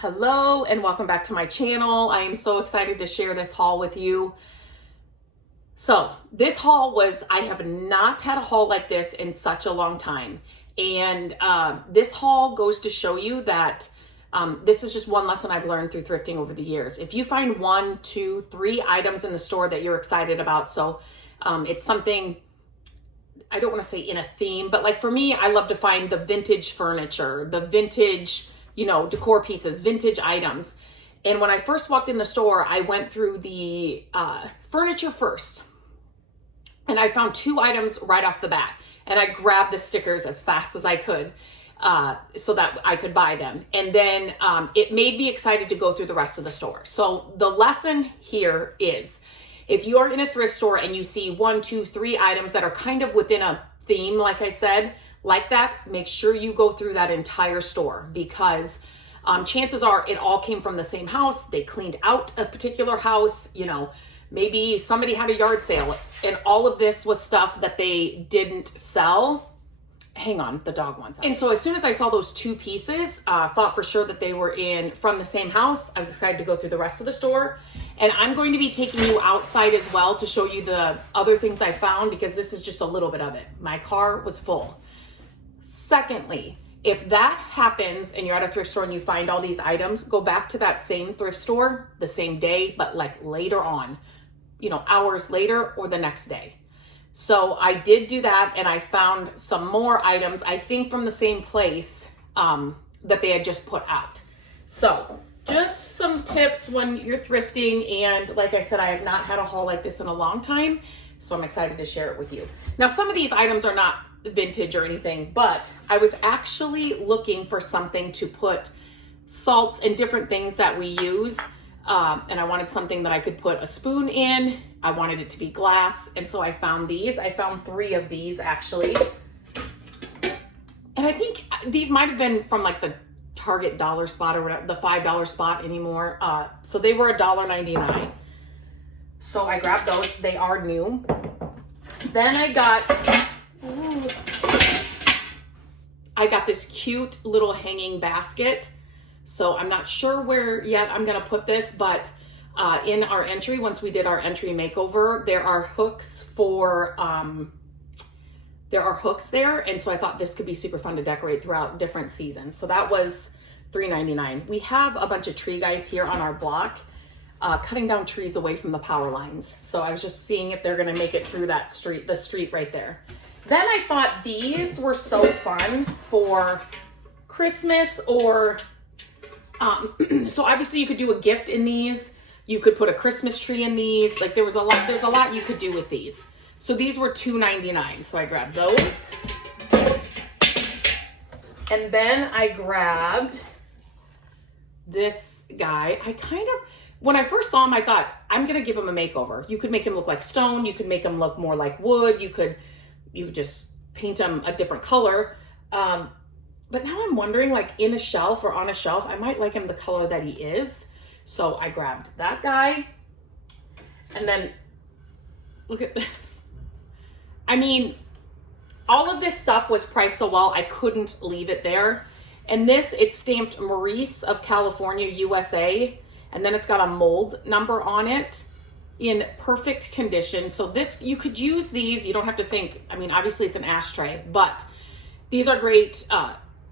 Hello and welcome back to my channel. I am so excited to share this haul with you. So this haul I have not had a haul like this in such a long time. And this haul goes to show you that this is just one lesson I've learned through thrifting over the years. If you find 1, 2, 3 items in the store that you're excited about, so it's something, I don't want to say in a theme, but like for me, I love to find the vintage furniture, the vintage, decor pieces, vintage items. And when I first walked in the store, I went through the furniture first. And I found 2 items right off the bat. And I grabbed the stickers as fast as I could so that I could buy them. And then it made me excited to go through the rest of the store. So the lesson here is, if you are in a thrift store and you see 1, 2, 3 items that are kind of within a theme, like I said, like that, make sure you go through that entire store, because chances are it all came from the same house. They cleaned out a particular house, maybe somebody had a yard sale, and all of this was stuff that they didn't sell. Hang on, the dog wants out. And so as soon as I saw those 2 pieces, thought for sure that they were from the same house, I was excited to go through the rest of the store. And I'm going to be taking you outside as well to show you the other things I found, because this is just a little bit of it. My car was full. Secondly, if that happens and you're at a thrift store and you find all these items, go back to that same thrift store the same day, but like later on, hours later or the next day. So I did do that, and I found some more items, I think from the same place that they had just put out. So just some tips when you're thrifting. And like I said, I have not had a haul like this in a long time, so I'm excited to share it with you. Now, some of these items are not vintage or anything, but I was actually looking for something to put salts and different things that we use. And I wanted something that I could put a spoon in. I wanted it to be glass. And so I found these. I found 3 of these actually. And I think these might have been from like the Target dollar spot or whatever, the $5 spot anymore. So they were $1.99. So I grabbed those. They are new. Then I got this cute little hanging basket. So I'm not sure where yet I'm gonna put this, but in our entry, once we did our entry makeover, there are hooks there. And so I thought this could be super fun to decorate throughout different seasons. So that was $3.99. We have a bunch of tree guys here on our block, cutting down trees away from the power lines. So I was just seeing if they're gonna make it through the street right there. Then I thought these were so fun for Christmas, or so obviously you could do a gift in these. You could put a Christmas tree in these. Like there's a lot you could do with these. So these were $2.99. So I grabbed those. And then I grabbed this guy. When I first saw him, I thought, I'm gonna give him a makeover. You could make him look like stone. You could make him look more like wood. You could just paint him a different color. But now I'm wondering, like in a shelf or on a shelf, I might like him the color that he is. So I grabbed that guy. And then look at this. I mean, all of this stuff was priced so well, I couldn't leave it there. And it's stamped Maurice of California, USA. And then it's got a mold number on it in perfect condition. So you could use these. You don't have to think, obviously it's an ashtray, but these are great,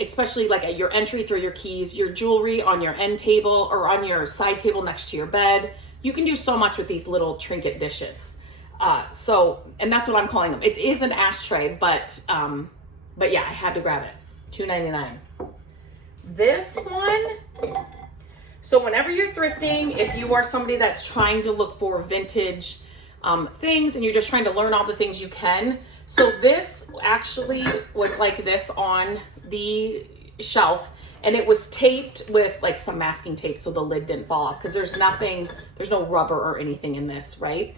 especially like at your entry through your keys, your jewelry on your end table or on your side table next to your bed. You can do so much with these little trinket dishes. And that's what I'm calling them. It is an ashtray, but yeah, I had to grab it. $2.99. This one, so whenever you're thrifting, if you are somebody that's trying to look for vintage things and you're just trying to learn all the things you can. So this actually was like this on the shelf, and it was taped with like some masking tape so the lid didn't fall off, because there's no rubber or anything in this, right?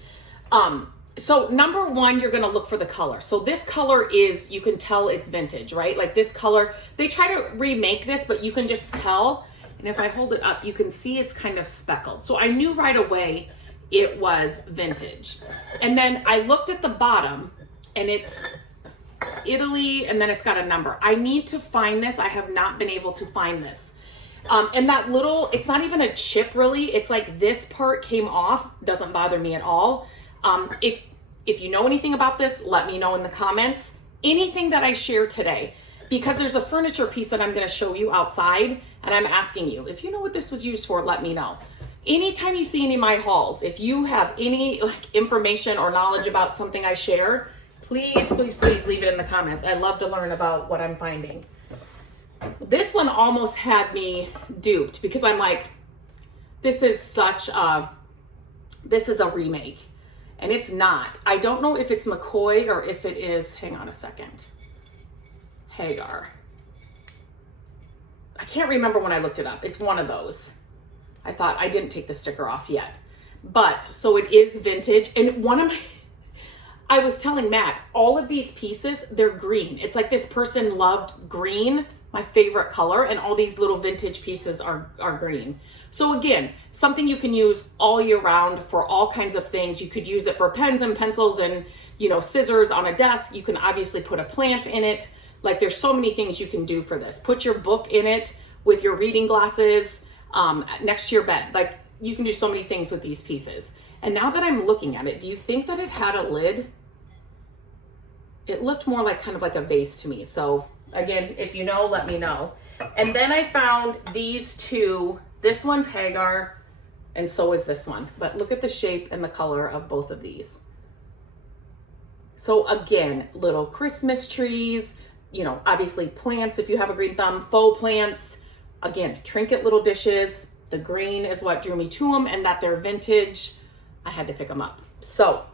So number 1, you're gonna look for the color. So this color you can tell it's vintage, right? Like this color, they try to remake this, but you can just tell. And if I hold it up, you can see it's kind of speckled. So I knew right away it was vintage. And then I looked at the bottom, and it's Italy, and then it's got a number. I need to find this. I have not been able to find this. And that little, it's not even a chip really. It's like this part came off, doesn't bother me at all. If you know anything about this, let me know in the comments. Anything that I share today, because there's a furniture piece that I'm going to show you outside, and I'm asking you, if you know what this was used for, let me know. Anytime you see any of my hauls, if you have any like information or knowledge about something I share, please, please, please leave it in the comments. I love to learn about what I'm finding. This one almost had me duped because I'm like, this is a remake, and it's not. I don't know if it's McCoy or if it is, hang on a second, Hagar. I can't remember when I looked it up. It's one of those. I thought I didn't take the sticker off yet, but so it is vintage. And I was telling Matt, all of these pieces, they're green. It's like this person loved green, my favorite color, and all these little vintage pieces are green. So again, something you can use all year round for all kinds of things. You could use it for pens and pencils and, you know, scissors on a desk. You can obviously put a plant in it. Like there's so many things you can do for this. Put your book in it with your reading glasses next to your bed. Like you can do so many things with these pieces. And now that I'm looking at it, do you think that it had a lid? It looked more like kind of like a vase to me. So again, if you know, let me know. And then I found these two. This one's Hagar, and so is this one. But look at the shape and the color of both of these. So again, little Christmas trees, you know, obviously plants if you have a green thumb, faux plants. Again, trinket little dishes. The green is what drew me to them, and that they're vintage. I had to pick them up. So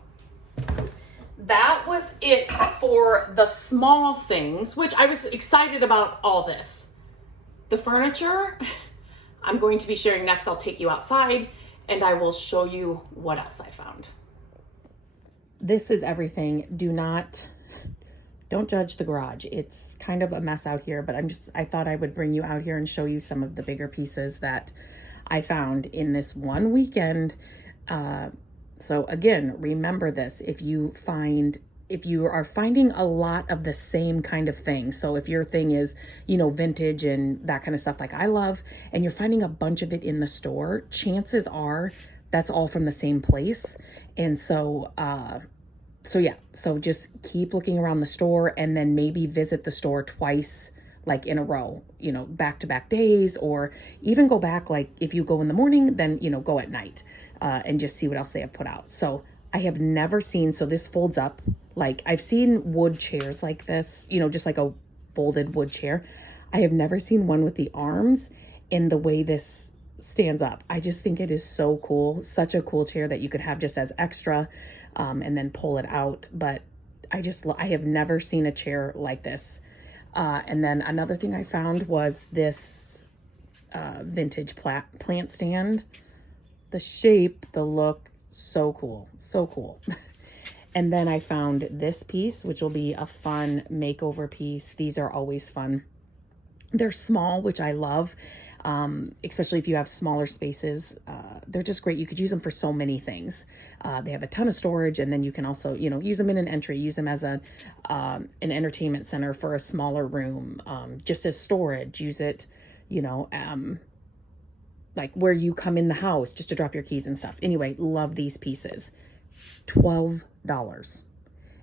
that was it for the small things, which I was excited about all this. The furniture, I'm going to be sharing next. I'll take you outside and I will show you what else I found. This is everything. Don't judge the garage. It's kind of a mess out here, but I thought I would bring you out here and show you some of the bigger pieces that I found in this one weekend. So again, remember this, if you are finding a lot of the same kind of thing. So if your thing is, you know, vintage and that kind of stuff like I love, and you're finding a bunch of it in the store, chances are that's all from the same place. And so yeah, so just keep looking around the store and then maybe visit the store twice, like in a row, you know, back-to-back days, or even go back, like if you go in the morning, then, you know, go at night and just see what else they have put out. So I have never seen, so this folds up, like I've seen wood chairs like this, you know, just like a folded wood chair. I have never seen one with the arms in the way this stands up. I just think it is so cool. Such a cool chair that you could have just as extra and then pull it out. But I have never seen a chair like this. And then another thing I found was this vintage plant stand. The shape, the look, so cool, so cool. And then I found this piece, which will be a fun makeover piece. These are always fun. They're small, which I love, especially if you have smaller spaces. They're just great. You could use them for so many things. They have a ton of storage, and then you can also, you know, use them in an entry, use them as an entertainment center for a smaller room, just as storage. Use it, you know, like where you come in the house just to drop your keys and stuff. Anyway, love these pieces. $12.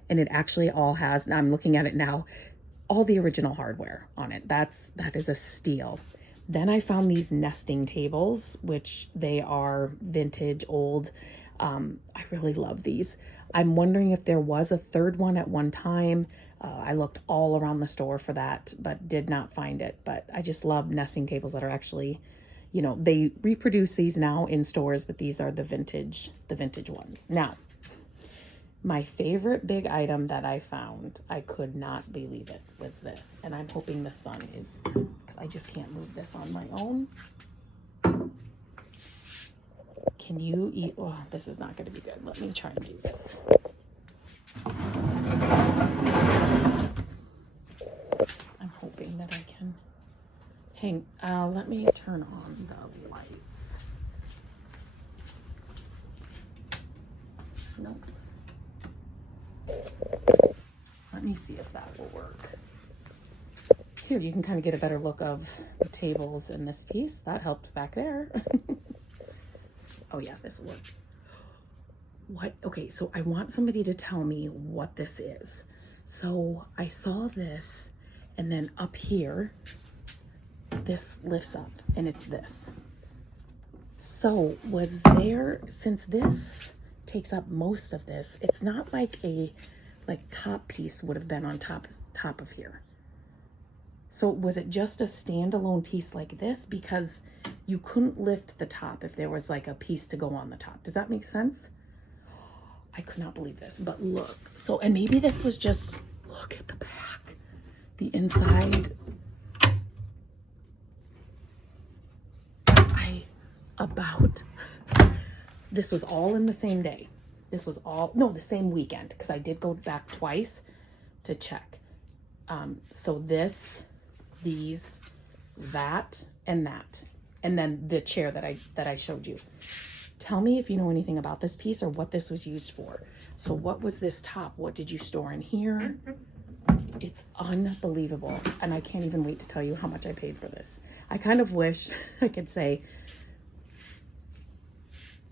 And it actually all has, now I'm looking at it now, all the original hardware on it. That is a steal. Then I found these nesting tables, which they are vintage, old. I really love these. I'm wondering if there was a third one at one time. I looked all around the store for that, but did not find it. But I just love nesting tables that are actually, you know, they reproduce these now in stores, but these are the vintage ones. Now, my favorite big item that I found, I could not believe it, was this. And I'm hoping the sun is, because I just can't move this on my own. Can you eat? Oh, this is not going to be good. Let me try and do this. I'm hoping that I can hang. Let me turn on the lights. Nope. Let me see if that will work. here, you can kind of get a better look of the tables in this piece. That helped back there. Oh yeah, this will work. What? Okay, so I want somebody to tell me what this is. So I saw this, and then up here, this lifts up, and it's this. So was there, since this takes up most of this, it's not like a top piece would have been on top of here. So was it just a standalone piece like this? Because you couldn't lift the top if there was like a piece to go on the top. Does that make sense? I could not believe this, but look. So, and maybe this was just, look at the back, the inside. This was all in the same day. This was all, no, the same weekend, because I did go back twice to check. So this, these, that, and then the chair that I showed you. Tell me if you know anything about this piece or what this was used for. So what was this top? What did you store in here? It's unbelievable. And I can't even wait to tell you how much I paid for this. I kind of wish I could say,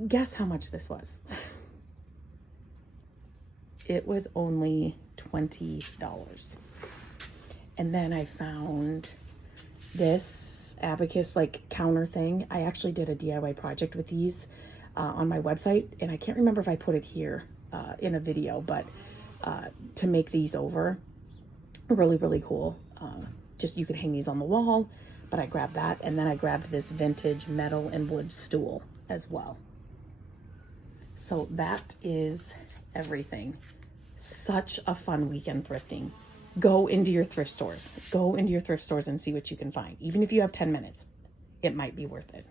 guess how much this was. It was only $20. And then I found this abacus like counter thing. I actually did a DIY project with these on my website, and I can't remember if I put it here in a video, but to make these over, really, really cool. Just you could hang these on the wall, but I grabbed that, and then I grabbed this vintage metal and wood stool as well. So that is everything. Such a fun weekend thrifting. Go into your thrift stores. Go into your thrift stores and see what you can find. Even if you have 10 minutes, it might be worth it.